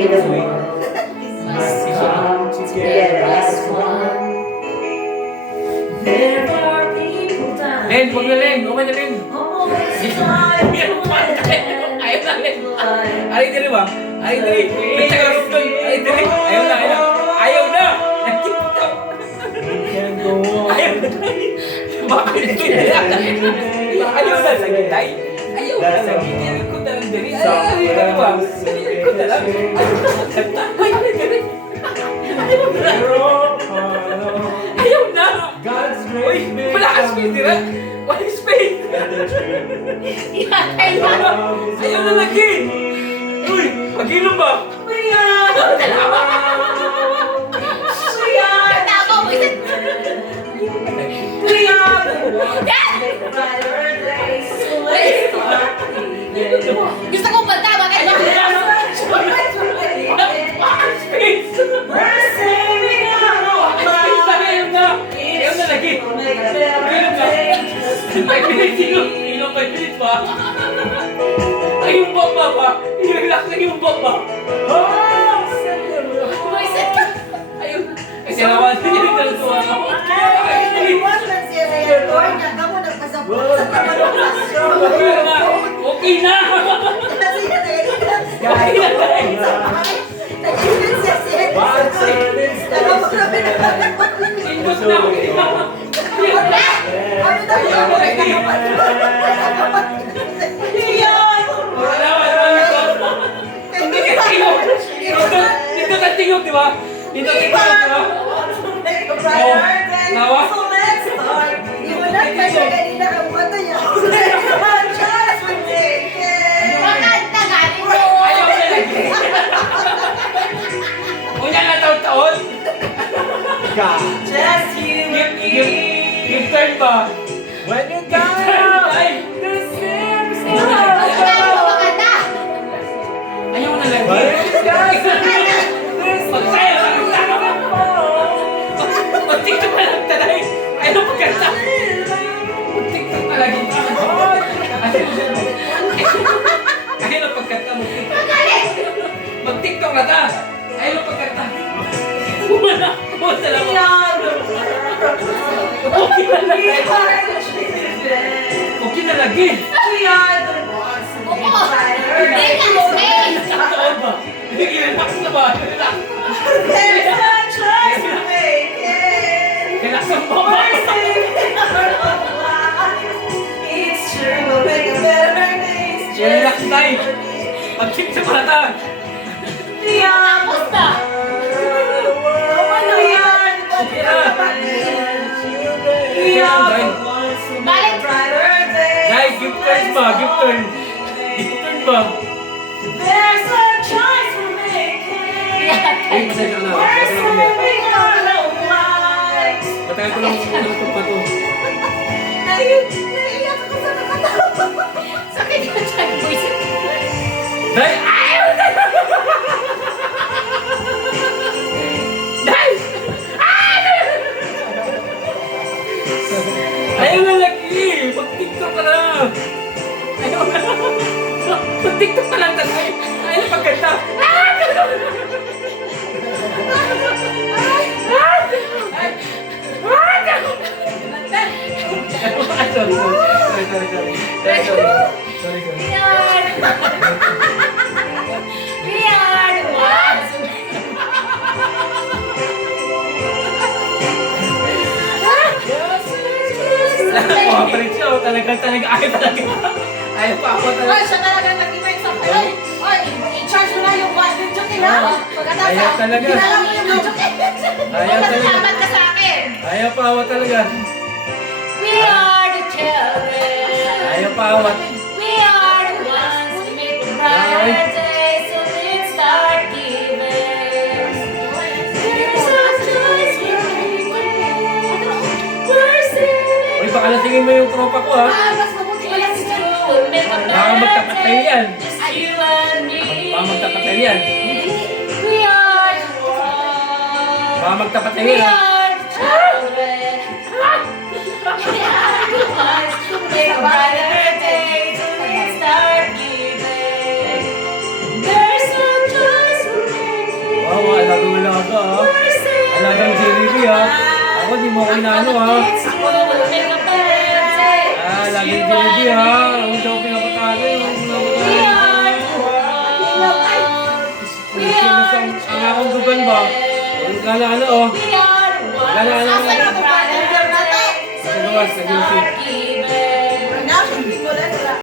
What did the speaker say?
we the world must come together as one. There are people dying. Len, huwag na Len. Okay na Len. Always trying to Ayaw na Len. life. Ay, dili ba? Ay, dili. Nagtagalog doon. Ay, dili. Ayaw na, ayaw na. Ayaw na. Nakikita. Ayaw na. Bakit? Ayaw na lagi, tay. Ayaw na lagi. Dili ko na lang dili. Ayaw na ba? Dili ko na lang. Ayaw na magkanta. Ayaw na dili. Ayaw na. Ayaw na. Uy, wala ka speed, di ba? Wala speed. Ayaw na. Ayaw na lagi. Uy, mag-inom ba? We are Dalawa. We are Tama mo, isip. We are the ones that brighter days. So let's start believing. Gusto kong banta, bakit ba? We're saving our Ayaw na, ayaw na. Ayaw na lagi. We'll make a better day. 5 minutes, inom 5 minutes pa. Ay, yung bomba ba? Relax lang yung bomba. Isip ka. Ayun. Ay, sinawan niya yung kalatuwa. Okay na. Okay na. Indot na. Okay na. Wala, wala. Hindi ka tingog. Dito ka tingog, di ba? Dito ka tingog, di ba? Makanta galing mo. Ayaw na lagi. Unya na taon-taon. Just you and me. Give turn ba? When you Give turn. Ay. Makanta. Ayaw na lagi. Magsaya lang ang tanong. Mag-tiktok na lang talay. Ayaw magkanta. Mag-tiktok na lagi. Ayaw na pagkanta. Mag-tiktok na ta. Ayaw na pagkanta. Wala. Wala lang. Okay na lagi. Okay na lagi. Oo. Hindi na, okay. Taon ba? Relax na ba? Relax. Relax ang bomba. Relax tayo. Mag-keep sa parata. Tapos na. Balik. Guys, give turn ba? Give turn. Give turn ba? There's a choice we're making. Ay, pasensya ka na. We're saving our own lives. Matagal ko lang itong pato. Naiiyak ako sa nakatawa. Sakit yung tiyan mo. Isip ko. Dahil, ayaw na! Dahil! Ayaw na lagi! Mag-tiktok ka na! Ayaw na! Mag-tiktok ka lang talaga! Ayaw na pagkanta! Sorry. We are the ones. Makapalit siya, talaga ayaw talaga. Ayaw pa ako Ay, talaga. siya talaga nag-iba yung sabi. Ay, i-charge mo na yung video kila. Ayaw talaga. Kilala mo yung video Ayaw talaga. Masalamat ka sa akin. Ayaw pa ako talaga. We are the children. Ayaw pa ako. We are the ones who make the brighter days. So let's start giving. There's a choice we're making. We're saving. Uy, baka lasingin mo yung tropa ko ha. Mas mabuti pala si It's true. We'll make a Baka magtapat better kayo yan. day. Just you and me. Baka magtapat kayo yan. We are the ones. Baka magtapat kayo We yan. are the children. We are the ones who make a brighter day. So let's start giving. There's no choice we're Jollibee ha. Ako, di mo ako inaano ha. Ako yung make a fancy. Lagi Jollibee ha. Huwag daw pinapatalo yung We are the world. We are the ang akong dugan ba? Gala-ano oh. We are the ones. Gala-ano. Asa na ba? Sa gawas, sa gawas. Start giving.